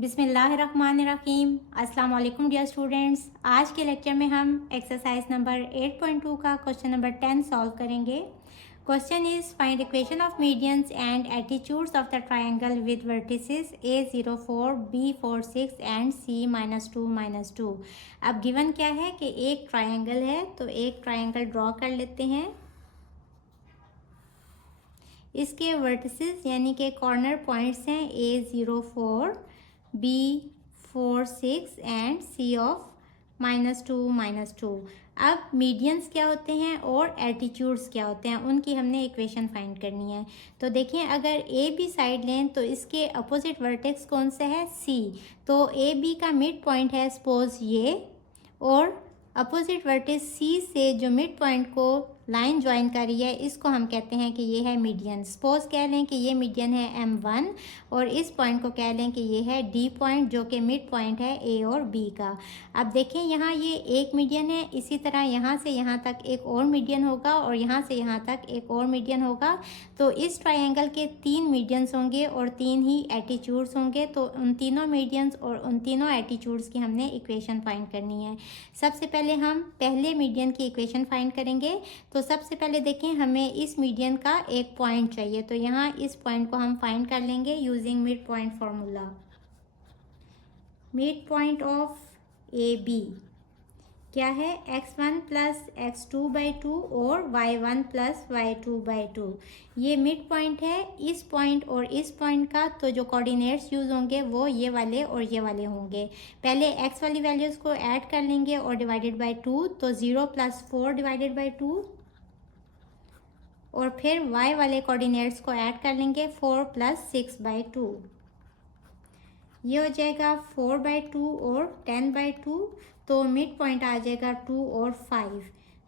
बिस्मिल्लाहिर्रहमानिर्रहीम। अस्सलाम वालेकुम डियर स्टूडेंट्स। आज के लेक्चर में हम एक्सरसाइज नंबर 8.2 का क्वेश्चन नंबर 10 सॉल्व करेंगे। Question is find equation of medians and attitudes of the triangle with vertices A04, B46 and C-2-2। अब गिवन क्या है कि एक ट्रायंगल है, तो एक ट्रायंगल ड्रॉ कर लेते हैं। इसके वर्टिसेस यानी कि कॉर्नर पॉइंट्स हैं A04, B46 एंड C-2-2। अब मीडियंस क्या होते हैं और एटीट्यूड्स क्या होते हैं, उनकी हमने इक्वेशन फाइंड करनी है। तो देखिए, अगर ए बी साइड लें तो इसके अपोजिट वर्टेक्स कौन सा है, सी। तो ए बी का मिड पॉइंट है सपोज ये, और अपोजिट वर्टेक्स सी से जो मिड पॉइंट को लाइन ज्वाइन कर रही है, इसको हम कहते हैं कि ये है मीडियन। सपोज कह लें कि ये मीडियन है M1 और इस पॉइंट को कह लें कि ये है D पॉइंट, जो कि मिड पॉइंट है A और B का। अब देखें, यहाँ ये एक मीडियन है, इसी तरह यहाँ से यहाँ तक एक और मीडियन होगा और यहाँ से यहाँ तक एक और मीडियन होगा। तो इस ट्रायंगल के 3 मीडियंस होंगे और 3 ही एटीट्यूड्स होंगे। तो उन तीनों मीडियंस और उन तीनों एटीट्यूड्स की हमने इक्वेशन फाइंड करनी है। सबसे पहले हम पहले मीडियन की इक्वेशन फाइंड करेंगे। तो सबसे पहले देखें, हमें इस मीडियन का एक पॉइंट चाहिए, तो यहाँ इस पॉइंट को हम फाइंड कर लेंगे using mid point formula. Mid point of A B क्या है, x1 प्लस x2/2 और y1 प्लस y2/2। ये मिड पॉइंट है इस पॉइंट और इस पॉइंट का। तो जो कोऑर्डिनेट्स यूज़ होंगे वो ये वाले और ये वाले होंगे। पहले x वाली वैल्यूज़ को ऐड कर लेंगे और डिवाइडेड बाय 2, तो 0 + 4 डिवाइडेड बाय 2, और फिर y वाले कोऑर्डिनेट्स को ऐड कर लेंगे 4 + 6/2। ये हो जाएगा 4/2 और 10/2। तो मिड पॉइंट आ जाएगा 2 और 5।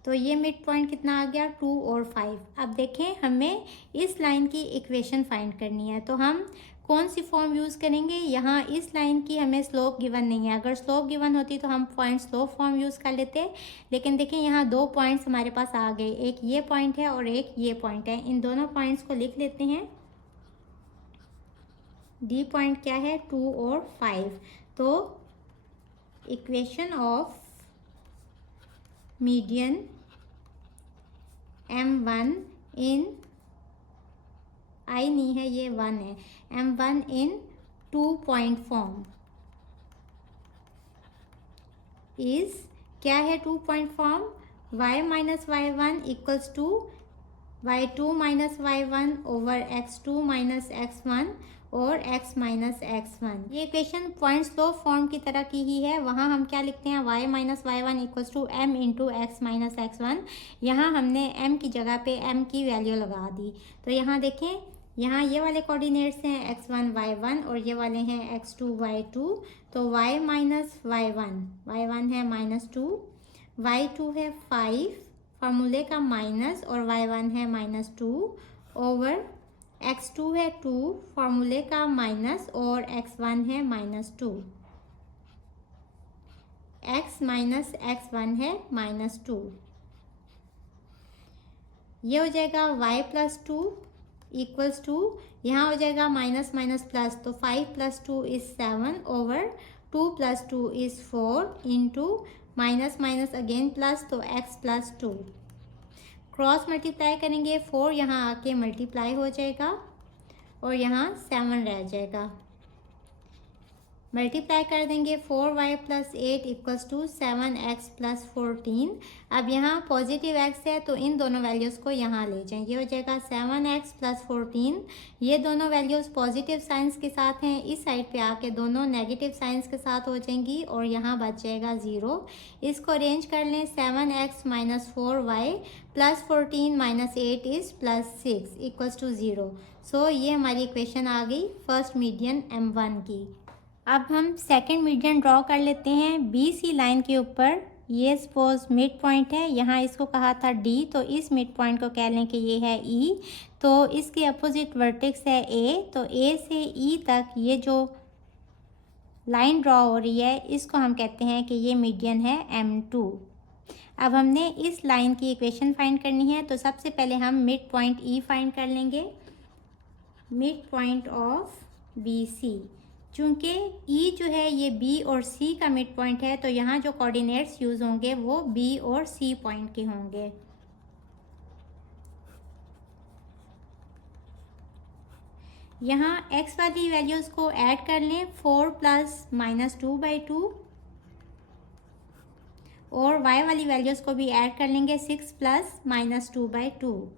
तो ये मिड पॉइंट कितना आ गया, 2 और 5। अब देखें, हमें इस लाइन की इक्वेशन फाइंड करनी है। तो हम कौन सी फॉर्म यूज़ करेंगे, यहाँ इस लाइन की हमें स्लोप गिवन नहीं है। अगर स्लोप गिवन होती तो हम पॉइंट स्लोप फॉर्म यूज़ कर लेते। लेकिन देखें, यहाँ 2 पॉइंट्स हमारे पास आ गए, एक ये पॉइंट है और एक ये पॉइंट है। इन दोनों पॉइंट्स को लिख लेते हैं। डी पॉइंट क्या है, 2 और 5। तो इक्वेशन ऑफ मीडियन M1 इन आई नहीं है, ये 1 है, M1 in 2 point form is क्या है, 2 point form y - y1 equals to y2 - y1 over x2 - x1 और x - x1। ये इक्वेशन पॉइंट स्लोप फॉर्म की तरह की ही है। वहाँ हम क्या लिखते हैं, y - y1 equals to m into x - x1। यहाँ हमने m की जगह पे m की वैल्यू लगा दी। तो यहाँ देखें, यहाँ ये वाले कोऑर्डिनेट्स हैं x1 y1 और ये वाले हैं x2 y2। तो y - y1 है -2, y2 है 5 फार्मूले का माइनस, और y1 है -2 ओवर x2 है 2 फार्मूले का माइनस, और x1 है -2। x - x1 है -2। ये हो जाएगा y + 2 इक्वल्स टू, यहाँ हो जाएगा माइनस माइनस प्लस, तो 5 + 2 is 7 over 2 + 2 is 4 into minus minus again plus, तो x + 2। क्रॉस मल्टीप्लाई करेंगे, 4 यहाँ आके मल्टीप्लाई हो जाएगा और यहाँ 7 रह जाएगा। मल्टीप्लाई कर देंगे, 4y + 8 इक्वल्स टू 7x + 14। अब यहाँ पॉजिटिव x है तो इन दोनों वैल्यूज़ को यहाँ ले जाएं। ये हो जाएगा 7x + 14। ये दोनों वैल्यूज़ पॉजिटिव साइंस के साथ हैं, इस साइड पे आके दोनों नेगेटिव साइंस के साथ हो जाएंगी और यहाँ बच जाएगा 0। इसको अरेंज कर लें, 7x - 4y + 14 - 8 is +6 equals to 0। सो ये हमारी इक्वेशन आ गई फर्स्ट मीडियन M1 की। अब हम सेकंड मीडियन ड्रॉ कर लेते हैं BC लाइन के ऊपर। ये सपोज मिड पॉइंट है, यहाँ इसको कहा था D, तो इस मिड पॉइंट को कह लें कि ये है E। तो इसके अपोजिट वर्टेक्स है A, तो A से E तक ये जो लाइन ड्रॉ हो रही है, इसको हम कहते हैं कि ये मीडियन है M2। अब हमने इस लाइन की इक्वेशन फाइंड करनी है। तो सबसे पहले हम मिड पॉइंट E फाइंड कर लेंगे। मिड पॉइंट ऑफ BC चूँकि ई जो है ये बी और सी का मिड पॉइंट है, तो यहाँ जो कोऑर्डिनेट्स यूज़ होंगे वो बी और सी पॉइंट के होंगे। यहाँ x वाली वैल्यूज़ को ऐड कर लें, 4 प्लस -2/2, और y वाली वैल्यूज़ को भी ऐड कर लेंगे, 6 प्लस -2/2।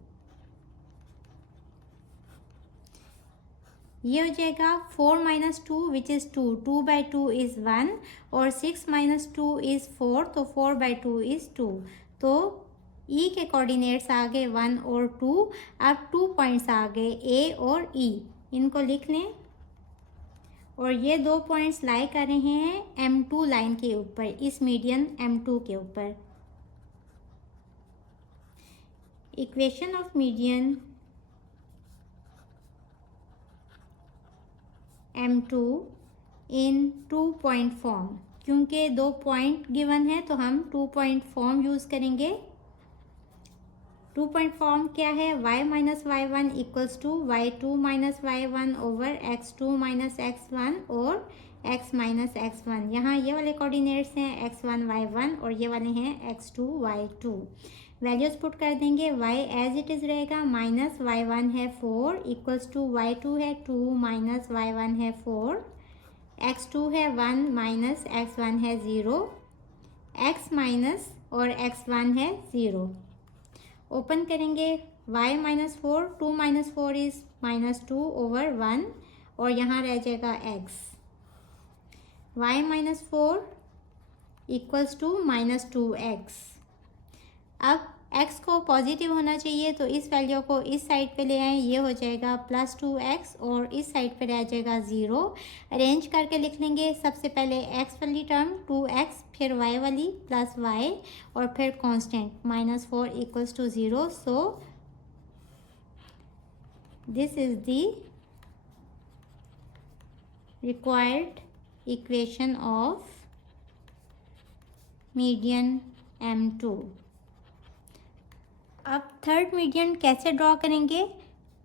ये हो जाएगा 4 - 2 विच इज़ 2, 2/2 इज़ 1, और 6 - 2 इज़ 4, तो 4/2 इज़ 2। तो ई के कोऑर्डिनेट्स आ गए 1 और 2। अब 2 पॉइंट्स आ गए ए और ई, इनको लिख लें। और ये 2 पॉइंट्स लाई कर रहे हैं M2 लाइन के ऊपर, इस मीडियन M2 के ऊपर। Equation of median M2 in 2 point form, क्योंकि 2 पॉइंट गिवन है तो हम 2 पॉइंट फॉर्म यूज़ करेंगे। 2 पॉइंट फॉर्म क्या है? y - y1 equals to y2 - y1 over x2 - x1 और x - x1। यहाँ ये वाले कोऑर्डिनेट्स हैं x1 y1 और ये वाले हैं x2 y2। वैल्यूज़ पुट कर देंगे, y एज इट इज़ रहेगा, -y1 है 4 इक्वल्स टू y2 है 2 -y1 है 4, x2 है 1 माइनस x1 है 0, x माइनस और x1 है 0। ओपन करेंगे, y - 4, 2 - 4 इज़ -2 ओवर 1, और यहाँ रह जाएगा x। y - 4 equals to -2x। अब x को पॉजिटिव होना चाहिए, तो इस वैल्यू को इस साइड पे ले आएँ, ये हो जाएगा +2x, और इस साइड पे रह जाएगा 0। अरेंज करके लिख लेंगे, सबसे पहले x वाली टर्म 2x, फिर y वाली प्लस y, और फिर constant -4 equals to 0। So this is the required equation of median M2। अब थर्ड मीडियन कैसे ड्रॉ करेंगे?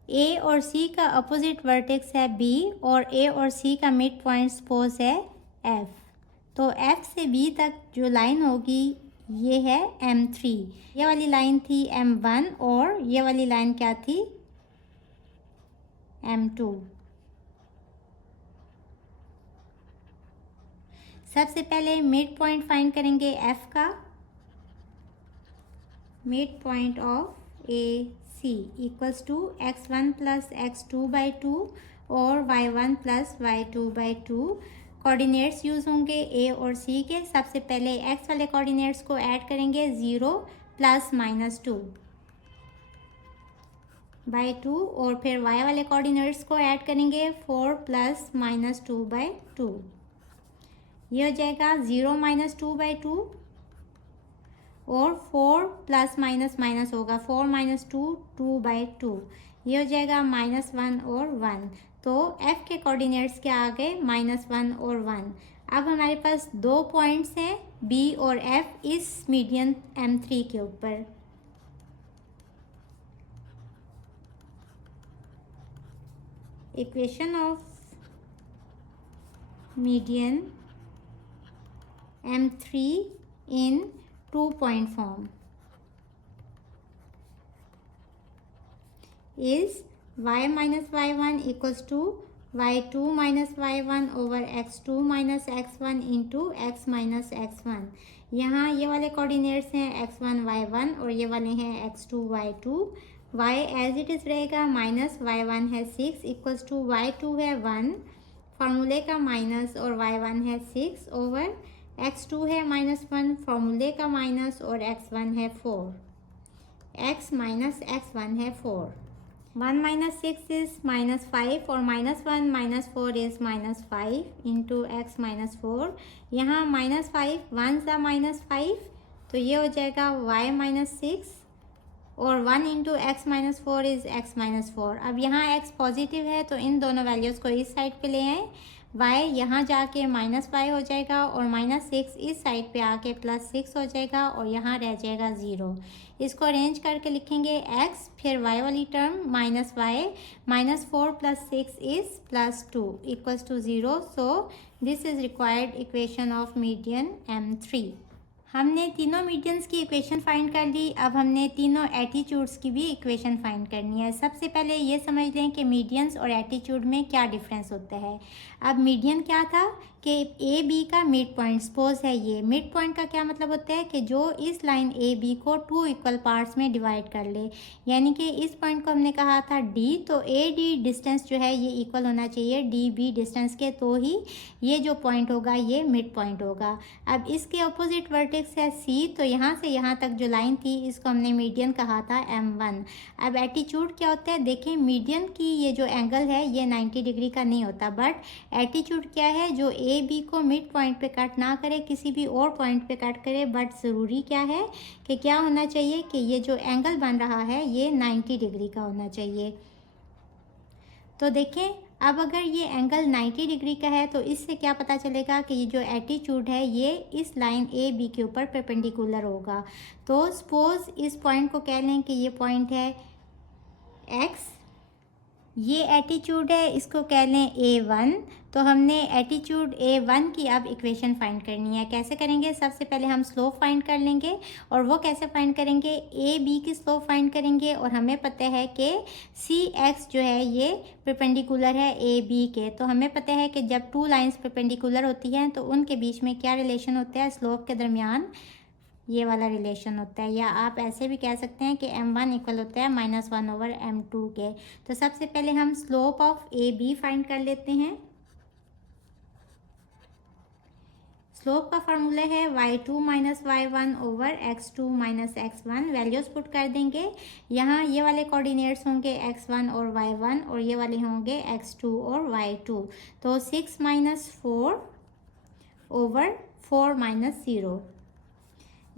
ए और सी का अपोजिट वर्टेक्स है बी, और ए और सी का मिड पॉइंट सपोज है एफ। तो एफ से बी तक जो लाइन होगी ये है M3। ये वाली लाइन थी M1, और ये वाली लाइन क्या थी? M2। सबसे पहले मिड पॉइंट फाइंड करेंगे एफ का। Mid point of A C equals to x1 plus x2/2 और y1 plus y2/2। Coordinates use होंगे ए और सी के। सबसे पहले x वाले कोऑर्डिनेट्स को ऐड करेंगे, 0 प्लस -2/2, और फिर y वाले कोऑर्डिनेट्स को ऐड करेंगे, 4 प्लस -2/2। ये हो जाएगा 0 - 2/2, और 4 प्लस माइनस होगा, 4 - 2 2/2। ये हो जाएगा -1 और 1। तो f के कोऑर्डिनेट्स क्या आ गए? -1 और 1। अब हमारे पास 2 पॉइंट्स हैं b और f इस मीडियन M3 के ऊपर। Equation of median M3 in 2 point form is y - y1 equals to y2 - y1 over x2 - x1 into x - x1। यहाँ ये वाले कोऑर्डिनेट्स हैं x1 y1 और ये वाले हैं x2 y2। y as it is रहेगा, -y1 है 6 इक्वल्स टू y2 है 1, फार्मूले का माइनस, और y1 है 6 ओवर x2 है -1, फॉर्मूले का माइनस, और x1 है 4। x माइनस x1 है 4। 1 - 6 इज़ -5, और -1 - 4 इज़ -5 इंटू x - 4। यहाँ -5 1 सा -5, तो ये हो जाएगा y - 6, और 1 इंटू x - 4 इज़ x - 4। अब यहाँ x पॉजिटिव है, तो इन दोनों वैल्यूज़ को इस साइड पे ले आए, y यहाँ जाके -y हो जाएगा और -6 इस साइड पे आके +6 हो जाएगा और यहाँ रह जाएगा 0। इसको अरेंज करके लिखेंगे x, फिर y वाली टर्म -y, -4 + 6 इज़ +2 equals to 0। So this is required equation of median M3। हमने तीनों मीडियंस की इक्वेशन फाइंड कर ली। अब हमने तीनों एटीट्यूड्स की भी इक्वेशन फाइंड करनी है। सबसे पहले ये समझ लें कि मीडियंस और एटीट्यूड में क्या डिफरेंस होता है। अब मीडियन क्या था कि ए बी का मिड पॉइंट सपोज है ये। मिड पॉइंट का क्या मतलब होता है कि जो इस लाइन ए बी को 2 इक्वल पार्ट्स में डिवाइड कर ले, यानी कि इस पॉइंट को हमने कहा था डी, तो ए डी डिस्टेंस जो है ये इक्वल होना चाहिए डी बी डिस्टेंस के, तो ही ये जो पॉइंट होगा ये मिड पॉइंट होगा। अब इसके अपोजिट वर्टेक्स है सी, तो यहाँ से यहाँ तक जो लाइन थी इसको हमने मीडियन कहा था M1। अब एटीट्यूड क्या होता है, देखें मीडियन की ये जो एंगल है ये 90 डिग्री का नहीं होता, बट एटीट्यूड क्या है, जो ए बी को मिड पॉइंट पे कट ना करे, किसी भी और पॉइंट पे कट करे, बट ज़रूरी क्या है कि क्या होना चाहिए कि ये जो एंगल बन रहा है ये 90 डिग्री का होना चाहिए। तो देखें अब अगर ये एंगल 90 डिग्री का है तो इससे क्या पता चलेगा कि ये जो एटीट्यूड है ये इस लाइन ए बी के ऊपर परपेंडिकुलर होगा। तो सपोज इस पॉइंट को कह लें कि ये पॉइंट है एक्स, ये एटीट्यूड है, इसको कह लें A1। तो हमने एटीट्यूड A1 की अब इक्वेशन फाइंड करनी है। कैसे करेंगे, सबसे पहले हम स्लोप फाइंड कर लेंगे, और वो कैसे फाइंड करेंगे, AB की स्लोप फाइंड करेंगे, और हमें पता है कि CX जो है ये परपेंडिकुलर है AB के। तो हमें पता है कि जब 2 लाइंस परपेंडिकुलर होती हैं तो उनके बीच में क्या रिलेशन होता है, स्लोप के दरमियान ये वाला रिलेशन होता है, या आप ऐसे भी कह सकते हैं कि M1 इक्वल होता है -1/M2 के। तो सबसे पहले हम स्लोप ऑफ AB फाइंड कर लेते हैं। स्लोप का फार्मूला है y2 - y1/x2 - x1। Values put कर देंगे। यहाँ ये वाले कोऑर्डिनेट्स होंगे x1 और y1, और ये वाले होंगे x2 और y2। तो 6 - 4/4 - 0,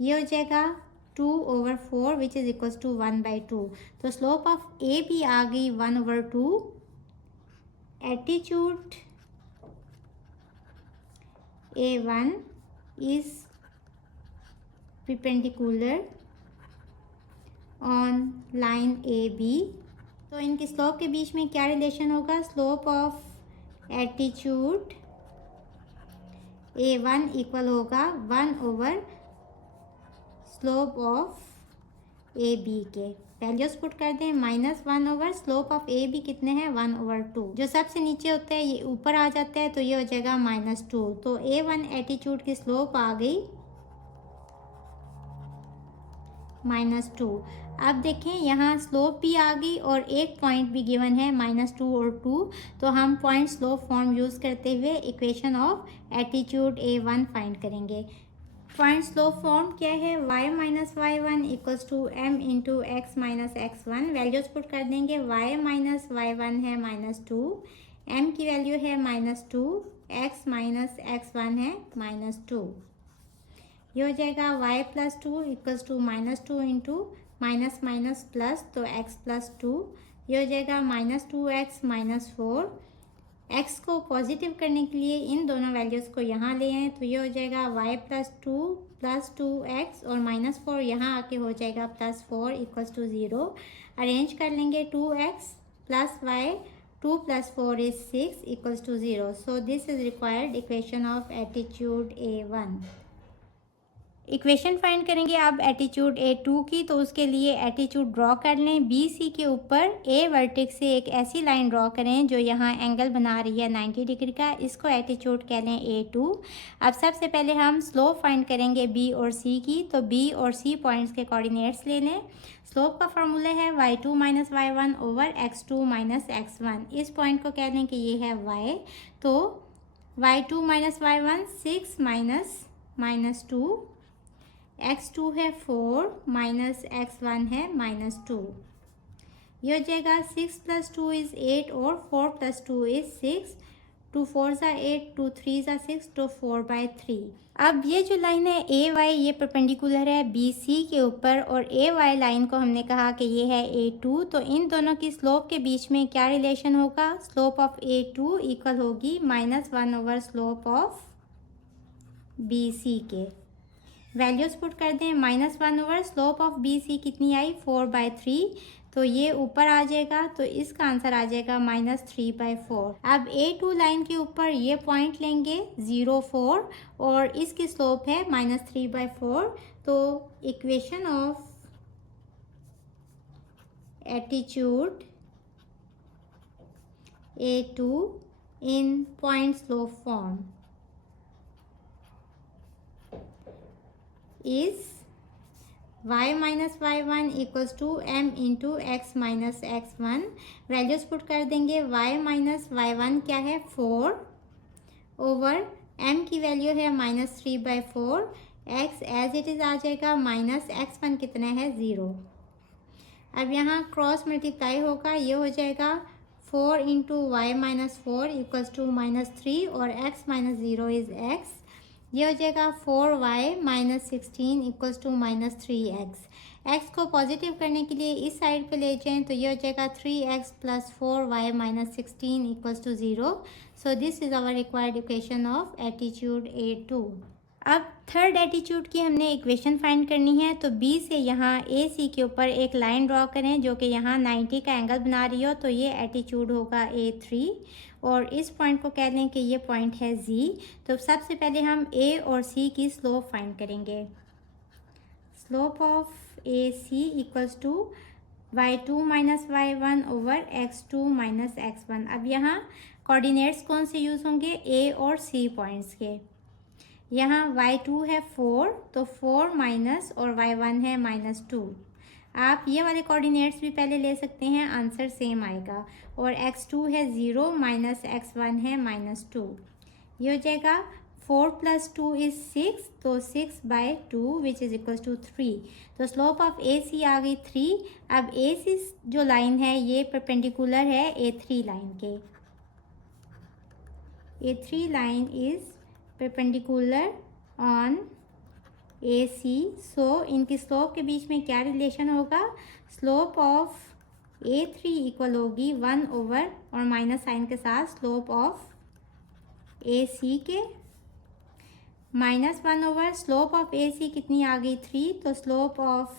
ये हो जाएगा 2/4 विच इज़ इक्वल्स टू 1/2। तो स्लोप ऑफ ए भी आ गई 1/2। Attitude A1 is perpendicular on line AB। तो इनकी स्लोप के बीच में क्या रिलेशन होगा, slope of attitude A1 equal होगा 1/, स्लोप ऑफ AB के। वैल्यूज पुट कर दें, -1/, स्लोप ऑफ AB कितने हैं 1/2। जो सबसे नीचे होता है ये ऊपर आ जाता है, तो ये हो जाएगा -2। तो A1 एटीट्यूड की स्लोप आ गई -2। अब देखें यहाँ स्लोप भी आ गई और एक पॉइंट भी गिवन है -2 और 2। तो हम पॉइंट स्लोप फॉर्म यूज़ करते हुए equation of attitude A1 find करेंगे। पॉइंट स्लोप फॉर्म क्या है, y - y1 equals to m into x - x1। Values put कर देंगे, y - y1 है -2, m की वैल्यू है -2, x - x1 है -2। ये हो जाएगा y + 2 equals to -2 into plus, तो x + 2। ये हो जाएगा -2x - 4। x को पॉजिटिव करने के लिए इन दोनों वैल्यूज़ को यहाँ ले आएँ, तो ये हो जाएगा y + 2 + 2x, और -4 यहाँ आके हो जाएगा +4 इक्वल्स टू 0। अरेंज कर लेंगे, 2x + y, 2 + 4 इज़ 6 equals to 0। So this is required equation of attitude A1। Equation find करेंगे अब एटीट्यूड A2 की। तो उसके लिए एटीट्यूड ड्रॉ कर लें। BC के ऊपर A वर्टेक्स से एक ऐसी लाइन ड्रॉ करें जो यहाँ एंगल बना रही है 90 डिग्री का, इसको एटीट्यूड कह लें A2। अब सबसे पहले हम स्लोप फाइंड करेंगे B और C की। तो B और C पॉइंट्स के कोऑर्डिनेट्स ले लें। स्लोप का फार्मूला है y2 - y1/x2 - x1। इस पॉइंट को कह लें कि ये है y। तो y2 - y1 6 -2, x2 है 4 -x1 है -2। ये हो जाएगा 6 + 2 इज़ 8 और 4 + 2 इज़ 6। 2 4 ज़ा 8, 2 3 ज़ा 6, तो 4/3। अब ये जो लाइन है ए वाई, ये परपेंडिकुलर है बी सी के ऊपर, और ए वाई लाइन को हमने कहा कि ये है A2, तो इन दोनों की स्लोप के बीच में क्या रिलेशन होगा? स्लोप ऑफ A2 इक्वल होगी -1 over slope of B C के। वैल्यूज़ पुट कर दें, -1 over slope of B C कितनी आई? 4/3, तो ये ऊपर आ जाएगा, तो इसका आंसर आ जाएगा -3/4। अब A2 लाइन के ऊपर ये पॉइंट लेंगे 0 4, और इसकी स्लोप है -3/4, तो equation of attitude A2 in point slope form is y minus y1 equals to m into x minus x1। Values put कर देंगे, y minus y1 क्या है? 4 ओवर m की वैल्यू है -3/4, x एज इट इज़ आ जाएगा, minus x1 कितना है? 0। अब यहाँ क्रॉस मल्टीप्लाई होगा, ये हो जाएगा 4 into Y minus 4 equals to -3, और x माइनस 0 इज़ x। ये हो जाएगा 4y minus 16 equals to -3x। x को पॉजिटिव करने के लिए इस साइड पे ले जाएं, तो ये हो जाएगा 3x plus 4y minus 16 equals to 0। So this is our required equation of attitude A2। अब थर्ड एटीट्यूड की हमने इक्वेशन फाइंड करनी है, तो बी से यहाँ ए सी के ऊपर एक लाइन ड्रॉ करें जो कि यहाँ 90 का एंगल बना रही हो, तो ये एटीट्यूड होगा A3, और इस पॉइंट को कह लें कि ये पॉइंट है Z। तो सबसे पहले हम A और C की स्लोप फाइंड करेंगे। Slope of AC equals to y2 minus y1 over x2 minus x1। अब यहाँ कोऑर्डिनेट्स कौन से यूज़ होंगे? A और C पॉइंट्स के। यहाँ y2 है 4, तो 4 माइनस, और y1 है -2। आप ये वाले कोऑर्डिनेट्स भी पहले ले सकते हैं, आंसर सेम आएगा। और x2 है 0 माइनस x1 है -2। ये हो जाएगा 4 + 2 इज़ 6, तो 6/2 विच इज़ इक्वल टू 3। तो स्लोप ऑफ AC आ गई 3। अब AC जो लाइन है ये परपेंडिकुलर है A3 लाइन के। A3 line is perpendicular on AC, सो इनकी स्लोप के बीच में क्या रिलेशन होगा? स्लोप ऑफ A3 इक्वल होगी 1 ओवर, और माइनस साइन के साथ, स्लोप ऑफ AC के -1 ओवर स्लोप ऑफ AC कितनी आ गई? 3, तो स्लोप ऑफ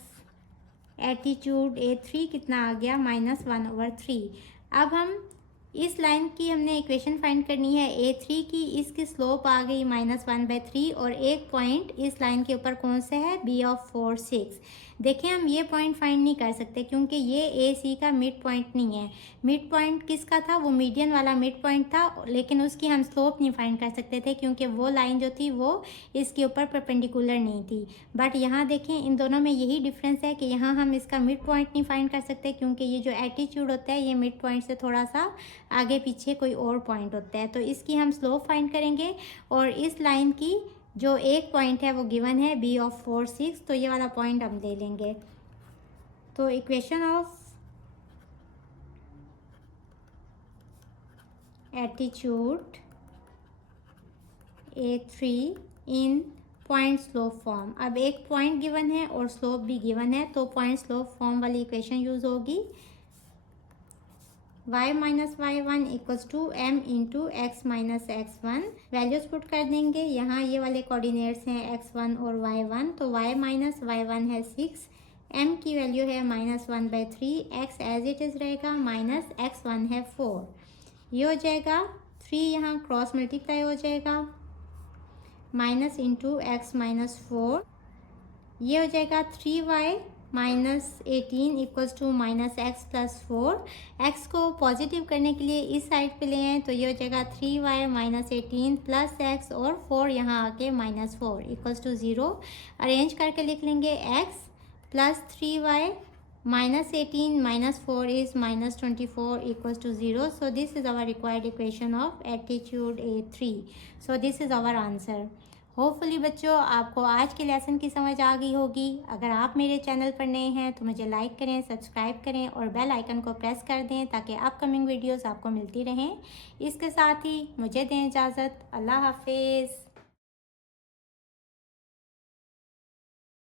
एटीट्यूड A3 कितना आ गया? -1/3। अब हम इस लाइन की हमने इक्वेशन फाइंड करनी है A3 की, इसकी स्लोप आ गई -1/3, और एक पॉइंट इस लाइन के ऊपर कौन सा है? B of 4 6। देखें, हम ये पॉइंट फाइंड नहीं कर सकते क्योंकि ये AC का मिड पॉइंट नहीं है। मिड पॉइंट किसका था? वो मीडियन वाला मिड पॉइंट था, लेकिन उसकी हम स्लोप नहीं फाइंड कर सकते थे क्योंकि वो लाइन जो थी वो इसके ऊपर परपेंडिकुलर नहीं थी। बट यहाँ देखें, इन दोनों में यही डिफरेंस है कि यहाँ हम इसका मिड पॉइंट नहीं फाइंड कर सकते क्योंकि ये जो एटीट्यूड होता है ये मिड पॉइंट से थोड़ा सा आगे पीछे कोई और पॉइंट होता है, तो इसकी हम स्लोप फाइंड करेंगे। और इस लाइन की जो एक पॉइंट है वो गिवन है B ऑफ 4 6, तो ये वाला पॉइंट हम ले लेंगे। तो equation of attitude A3 in point slope form. अब एक पॉइंट गिवन है और स्लोप भी गिवन है, तो पॉइंट स्लोप फॉर्म वाली इक्वेशन यूज़ होगी। y minus y1 equals to m into x minus x1। Values put कर देंगे, यहाँ ये वाले कोऑर्डिनेट्स हैं x1 और y1, तो y माइनस y1 है 6, m की वैल्यू है -1/3, x एज इट इज़ रहेगा, माइनस x1 है 4। ये हो जाएगा 3, यहाँ क्रॉस मल्टीप्लाई हो जाएगा, माइनस इंटू x माइनस 4। ये हो जाएगा 3y minus 18 equals to -x plus 4। x को पॉजिटिव करने के लिए इस साइड पे ले आए, तो ये हो जाएगा 3y माइनस 18 प्लस x, और 4 यहाँ आके -4 इक्वल्स टू 0। अरेंज करके लिख लेंगे x plus 3y minus 18 minus 4 is minus 24 equals to 0. So this is our required equation of attitude A3. So this is our answer. Hopefully बच्चों आपको आज के लेसन की समझ आ गई होगी। अगर आप मेरे चैनल पर नए हैं तो मुझे लाइक करें, सब्सक्राइब करें और बेल आइकन को प्रेस कर दें ताकि अपकमिंग वीडियोस आपको मिलती रहें। इसके साथ ही मुझे दें इजाज़त। अल्लाह हाफिज़।